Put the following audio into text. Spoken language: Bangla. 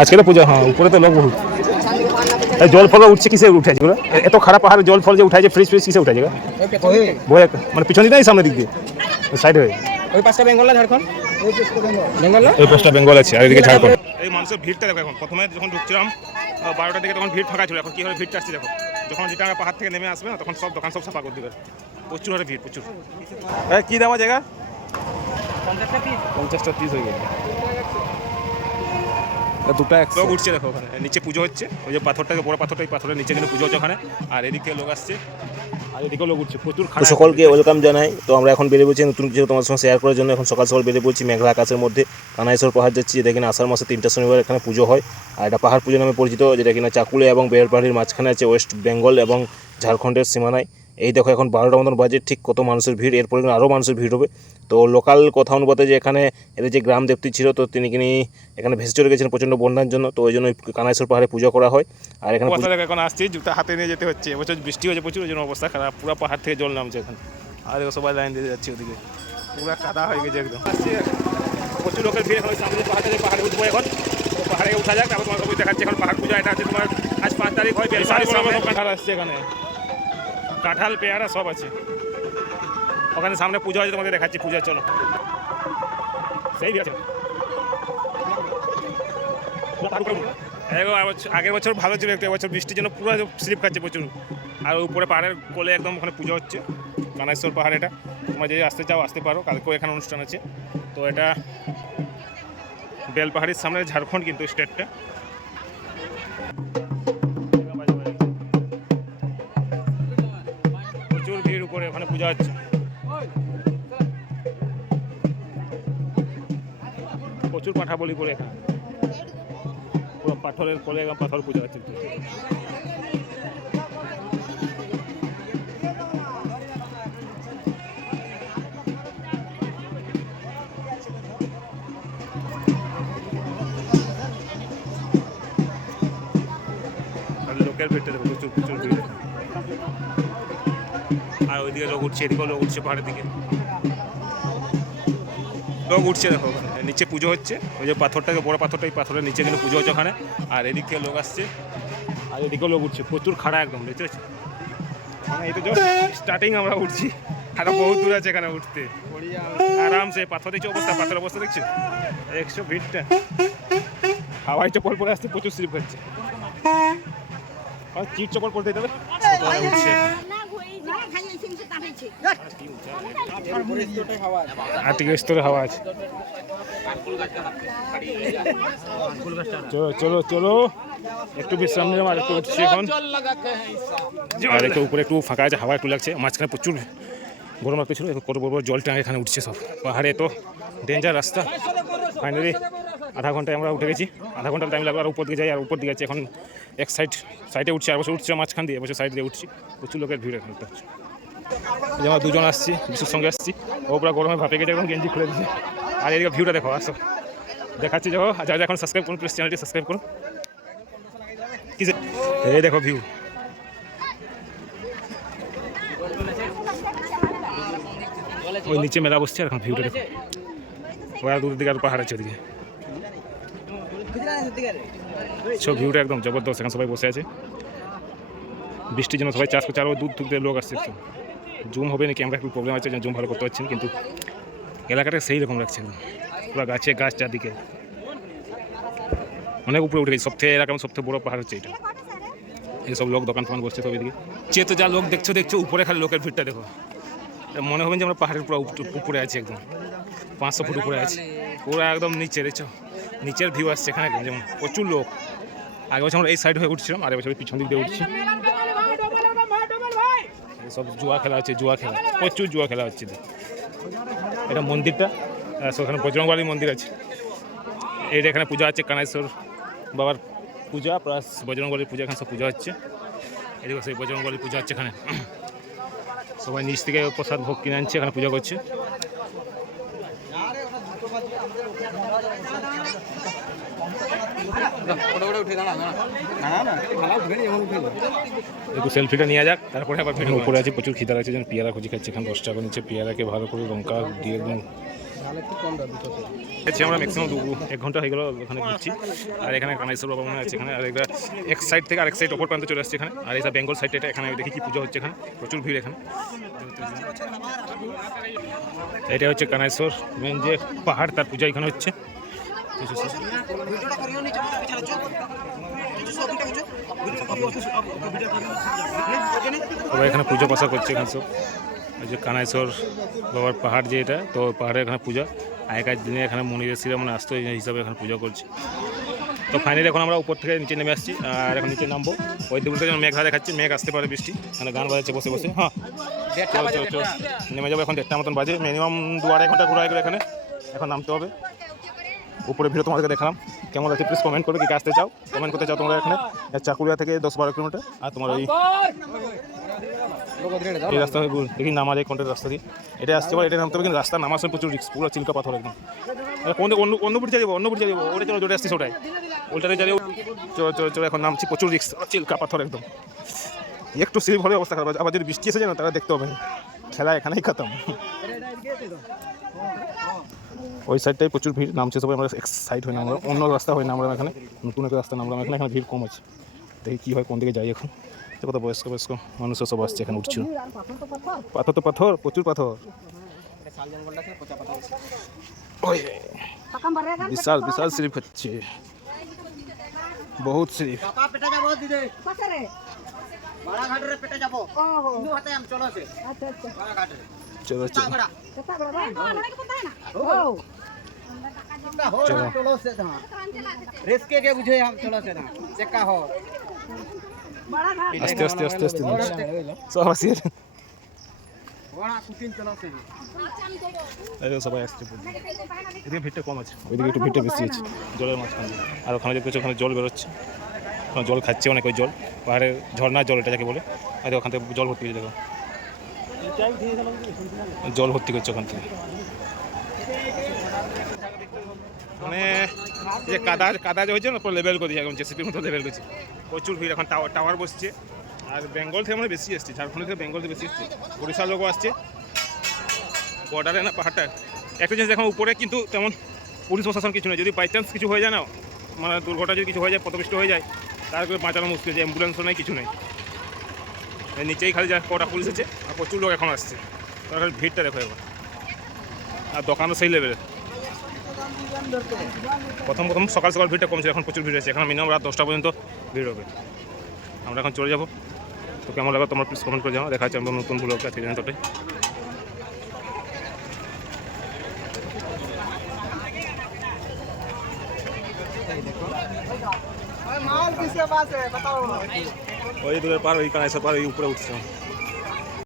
আজকে তো পূজা, হ্যাঁ উপরে তো লোক বহুত। জল ফল উঠছে কিসে উঠেছে এগুলো? এত খারাপ পাহাড়ে জল ফল যে উঠাইছে ফ্রিজ ফ্রিজ কিসে উঠেছে? বয়ে মানে পিছন দিকে সামনের দিক দিয়ে সাইড হয়ে ওই পাশটা বেঙ্গল না ঝাড়খণ্ড? বেঙ্গল না, ওই পাশটা বেঙ্গল আছে আর এদিকে ঝাড়খণ্ড। এই মানুষের ভিড়টা দেখো। এখন প্রথমে যখন ঢুকছিলাম 12টার দিকে তখন ভিড় ফাঁকা ছিল, এখন কীভাবে ভিড়টা আসছে দেখো। যখন যেটা আমরা পাহাড় থেকে নেমে আসবে না তখন সব দোকান সব সাফা করে দেবে, প্রচুর হারে ভিড় প্রচুর। কী দাম জায়গা? 50টা পিস হয়ে গেছে। দুটো লোক উঠছে দেখো ওখানে, নিচে পুজো হচ্ছে। ওই যে পাথরটাকে বড় পাথরটা, এই পাথরের নিচে কিন্তু পুজো হচ্ছে ওখানে। আর এদিক থেকে লোক আসছে আর এদিকেও লোক উঠছে প্রচুর। সকলকে ওয়েলকাম জানাই। তো আমরা এখন বেরিয়ে পড়ছি নতুন কিছু তোমার সঙ্গে শেয়ার করার জন্য। এখন সকাল সকাল বেরিয়ে পড়ছি মেঘলা আকাশের মধ্যে। কানাইশ্বর পাহাড় যাচ্ছি, যেটা কিনা আষাঢ় মাসে 3টা শনিবার এখানে পুজো হয়। আর এটা পাহাড় পুজো নামে পরিচিত, যেটা কিনা চাকুলে এবং বেড়পাহাড়ির মাঝখানে আছে, ওয়েস্ট বেঙ্গল এবং ঝাড়খণ্ডের সীমানায়। এই দেখো এখন 12টা মতন বাজে, ঠিক কত মানুষের ভিড়। এরপরে কিন্তু আরও মানুষের ভিড় হবে। তো লোকাল কথা অনুপাতে যে এখানে এদের যে গ্রাম দেবতী ছিল, তো তিনি এখানে ভেসে চলে গেছেন প্রচণ্ড বন্যার জন্য। তো ওই জন্য কানাইশ্বর পাহাড়ে পুজো করা হয়। আর এখানে এখন আসছি, জুতা হাতে নিয়ে যেতে হচ্ছে। এবছর বৃষ্টি হয়েছে প্রচুর, ওই জন্য অবস্থা খারাপ। পুরো পাহাড় থেকে জল নামছে এখন। আর সবাই লাইন দিয়ে যাচ্ছে ওদিকে, পুরো কাদা হয়ে গেছে একদম। আসছি প্রচুর লোকের ভিড় এখন। সামনে পাহাড় থেকে পাহাড়ে উঠবো এখন। পাহাড়ে উঠা যাক, তারপর তোমার সবাই দেখাচ্ছে। এখন পাহাড় পূজা এটা আছে তোমার আজ 5 তারিখ হয়। কাঁঠাল আসছে এখানে, কাঁঠাল পেয়ারা সব আছে ওখানে। সামনে পুজো আছে, তোমাদের দেখাচ্ছি পূজা। চলো সেই আছে। আগের বছর ভালো ছিল একটু, এবছর বৃষ্টির জন্য পুরো স্লিপ খাচ্ছে প্রচুর। আর উপরে পাহাড়ের কোলে একদম ওখানে পুজো হচ্ছে, কানাইশ্বর পাহাড়। এটা তোমরা যদি আসতে চাও আসতে পারো, কালকেও এখানে অনুষ্ঠান আছে। তো এটা বেলপাহাড়ির সামনে ঝাড়খণ্ড কিন্তু স্টেটটা। প্রচুর ভিড় উপরে, ওখানে পূজা হচ্ছে। প্রচুর পাঠা বলি করে এখানে, পুরো পাথরের কোলে এবং পাথর পূজা হচ্ছে। লোকের ভিড়টা দেখো, প্রচুর প্রচুর ভিড়। আর ওইদিকে লোক উঠছে, এদিকেও লোক উঠছে পাহাড়ের দিকে। লোক উঠছে দেখো, নিচে পুজো হচ্ছে। ওই যে পাথরটাকে বড় পাথরটা, এই পাথরের নিচে কিন্তু পুজো হচ্ছে ওখানে। আর এদিক থেকে লোক আসছে আর এদিকেও লোক উঠছে, প্রচুর খাড়া একদম, দেখতে পাচ্ছি। মানে এই তো স্টার্টিং আমরা উঠছি, আর বহুত দূর আছে এখানে উঠতে আরামসে। পাথর দেখছি অবস্থা, পাথরের অবস্থা দেখছি 100 ভিড়টা। হাওয়াই চপ্পল পরে আসতে প্রচুর স্লিপ হচ্ছে, আর চিট চপ্পল পরতে হবে। উঠছে স্তরে হাওয়া আছে। চলো চলো চলো, একটু বিশ্রাম নিলাম আর একটু উঠছি এখন। আর একটু উপরে একটু ফাঁকা আছে, হাওয়া একটু লাগছে। মাঝখানে প্রচুর গরম লাগতেছিল, কত বড় বড় জল টাঙে এখানে উঠছে সব। পাহাড়ে তো ডেঞ্জার রাস্তা। ফাইনালি আধা ঘন্টায় আমরা উঠে গেছি, আধা ঘন্টা টাইম লাগবে। আর উপর দিকে যাই, আর উপর দিকে আছে এখন এক সাইডে উঠছি। আর বছর উঠছে মাঝখান দিয়ে, বছর সাইড দিয়ে উঠছি। প্রচুর লোকের ভিড় এখন হচ্ছে। যেমন দুজন আসছি, বিশুর সঙ্গে আসছি। ও পুরো গরমে ভাপে গেছে, এখন গেঞ্জি খুলে দিচ্ছে। আর এদিকে ভিউটা দেখো, আসো দেখাচ্ছি। দেখো যারা এখন সাবস্ক্রাইব করুন, প্লিজ চ্যানেলটি সাবস্ক্রাইব করুন। কি এই দেখো ভিউ, ওই নিচে মেলা বসছে। আর এখন ভিউটা দেখো, ওই আর দূরের দিকে আর পাহাড় আছে ওদিকে। সব ভিউটা একদম জবরদস্ত। এখন সবাই বসে আছে, বৃষ্টির জন্য সবাই চাষ করছে। আরও দূর দূর লোক আসছে। একটু জুম হবে না, ক্যামেরা একটু প্রবলেম আছে, জুম ভালো করতে পারছি না। কিন্তু এলাকাটা সেই রকম লাগছে একদম, পুরো গাছে গাছ চারদিকে। অনেক উপরে উঠে গেছে, সবথেকে এলাকার সবথেকে বড় পাহাড় হচ্ছে এটা। এইসব লোক দোকান ফোকান বসছে সব এদিকে। তো যা লোক দেখছো উপরে, খালি লোকের ভিড়টা দেখো। মনে হবে যে আমরা পাহাড়ের পুরো উপরে আছি, একদম 500 ফুট উপরে আছি। পুরো একদম নিচে দেখছো, নিচের ভিউ আসছে এখানে একদম। যেমন প্রচুর লোক। আগে বছর আমরা এই সাইড হয়ে উঠছিলাম, আর বছর পিছন দিক দিয়ে উঠছি। সব জুয়া খেলা হচ্ছে, জুয়া খেলা, প্রচুর জুয়া খেলা হচ্ছে। এটা মন্দিরটা, সেখানে বজরংবলী মন্দির আছে। এইটা এখানে পূজা হচ্ছে, কানাইশ্বর বাবার পূজা প্লাস বজরংবলীর পূজা। এখানে সব পূজা হচ্ছে। এদিকে সেই বজরংবলীর পূজা হচ্ছে এখানে। সবাই নিচ থেকে প্রসাদ ভোগ কিনে আনছে, এখানে পূজা করছে। একটু সেলফিটা নিয়ে যাক, তারপরে আবার উপরে আছে। প্রচুর খিদা আছে, যেন পেয়ারা খুঁজি খাচ্ছে। এখানে 10 টাকা নিচ্ছে পেয়ারাকে ভালো করে লঙ্কা দিয়ে একদম তাহলে একটু কম দাও দুটো আমরা ম্যাক্সিমাম 1 ঘন্টা হয়ে গেল ওখানে ঘুরছি। আর এখানে কানাইশ্বর বাবা মনে আছে এখানে, আর এটা এক সাইড থেকে আরেক সাইড অপর প্রান্তে চলে আসছে এখানে। আর এটা বেঙ্গল সাইড, এটা এখানে দেখি কি পুজো হচ্ছে, এখানে প্রচুর ভিড় এখানে। এটা হচ্ছে কানাইশ্বর মেন যে পাহাড়, তার পূজা এখানে হচ্ছে। সবাই এখানে পুজো পাশা করছে এখানে সব। এই যে কানাইশ্বর বাবার পাহাড় যে এটা, তো পাহাড়ে এখানে পূজা। আগেকার দিনে এখানে মনিবেশীরা মানে আসতো এই হিসাবে এখানে পূজা করছে। তো ফাইনালি এখন আমরা উপর থেকে নিচে নেমে আসছি, আর এখন নিচে নামবো। ওই দূরতে যেন মেঘ দেখাচ্ছে, মেঘ আসতে পারে, বৃষ্টি। এখানে গান বাজাচ্ছে বসে বসে। হ্যাঁ চল নেমে যাবো এখন, 1:30 মতন বাজে। মিনিমাম 2-2.5 ঘন্টা ঘোরা গেলে এখানে। এখন নামতে হবে। উপরে ভিড় তোমাদেরকে দেখালাম, কেমন আছে প্লিজ কমেন্ট করবে। কি আসতে চাও কমেন্ট করতে চাও তোমরা। এখানে চাকুরিয়া থেকে 10-12 কিলোমিটার। আর তোমার এই রাস্তা দেখি নামা যায় কোনটা রাস্তা দিয়ে। এটা আসতে পারে, এটা নামতে হবে, কিন্তু রাস্তা নামার সময় প্রচুর রিস্ক, পুরো চিল্কা পাথর একদম। অন্য বুট যাবো, অন্য বুট যাবো, ওটা চলো জোরে আসছিস ওটাই, ওটাতে যাবো। চলো এখন নামছি, প্রচুর রিস্ক, চিল্কা পাথর একদম। একটু স্লিপ হলে অবস্থা খারাপ। আবার যদি বৃষ্টি এসে যায় না, তারা দেখতে হবে খেলা এখানেই খতম। ওই সাইডটাই প্রচুর ভিড়, নামছে সবাই। আমরা এক সাইড হয়ে নামলাম, অন্য রাস্তা হয়ে নামলাম এখানে, নতুন একটা রাস্তা নামলাম এখানে। এখানে ভিড় কম আছে, দেখি কী হয়, কোন দিকে যাই এখন। কত বয়স্ক মানুষও সব আসছে এখানে, উঠছিল। পাথর তো পাথর, প্রচুর পাথর। বিশাল বিশাল স্লিপ হচ্ছে, বহুত স্লিপ। চলো আস্তে আস্তে আস্তে আস্তে সব আসি, সবাই আসছে। এদিকে ভিড়টা কম আছে, ওইদিকে একটু ভিড়টা বেশি আছে জলের মাঝখানে। আর ওখানে দেখতে ওখানে জল বেরোচ্ছে, ওখানে জল খাচ্ছে অনেক, ওই জল পাহাড়ের ঝর্ণার জল এটা যাকে বলে। আর ওখান থেকে জল ভর্তি হয়েছে, দেখো জল ভর্তি করছে ওখান থেকে। মানে যে কাদা যে হয়েছে না, পুরো লেভেল করে দিয়েছে এখন, জেসিপির মতো লেভেল করছে। প্রচুর ভিড় এখন, টাওয়ার বসছে। আর বেঙ্গল থেকে মানে বেশি আসছে, ঝাড়খণ্ড থেকে বেঙ্গল থেকে বেশি আসছে, ওড়িশার লোকও আসছে। বর্ডারে না পাহাড়টা একটা জিনিস দেখো, উপরে কিন্তু তেমন পুলিশ প্রশাসন কিছু নেই। যদি বাই চান্স কিছু হয়ে যায় না, মানে দুর্ঘটনা যদি কিছু হয়ে যায়, পথপিষ্ট হয়ে যায়, তারপরে বাঁচানো মুশকিল। যে অ্যাম্বুলেন্সও নেই, কিছু নেই। নিচেই খালি যা কটা পুলিশ আছে, আর প্রচুর লোক এখন আসছে। তার খালি ভিড়টা দেখো এবার। আর দোকানও সেই লেভেলের। প্রথম সকাল সকাল ভিড়টা কমছে, এখন প্রচুর ভিড় আছে। এখন মিনিমাম রাত 10টা পর্যন্ত ভিড় হবে। আমরা এখন চলে যাবো। তো কেমন লাগবে তোমরা প্লিজ কমেন্ট করে জানাও। দেখা যাচ্ছে আমরা নতুন ব্লগ আজকে জানি তোটাই। ওই দূরের পার, ওই কানাইশ্বর পার, ওই উপরে উঠছে।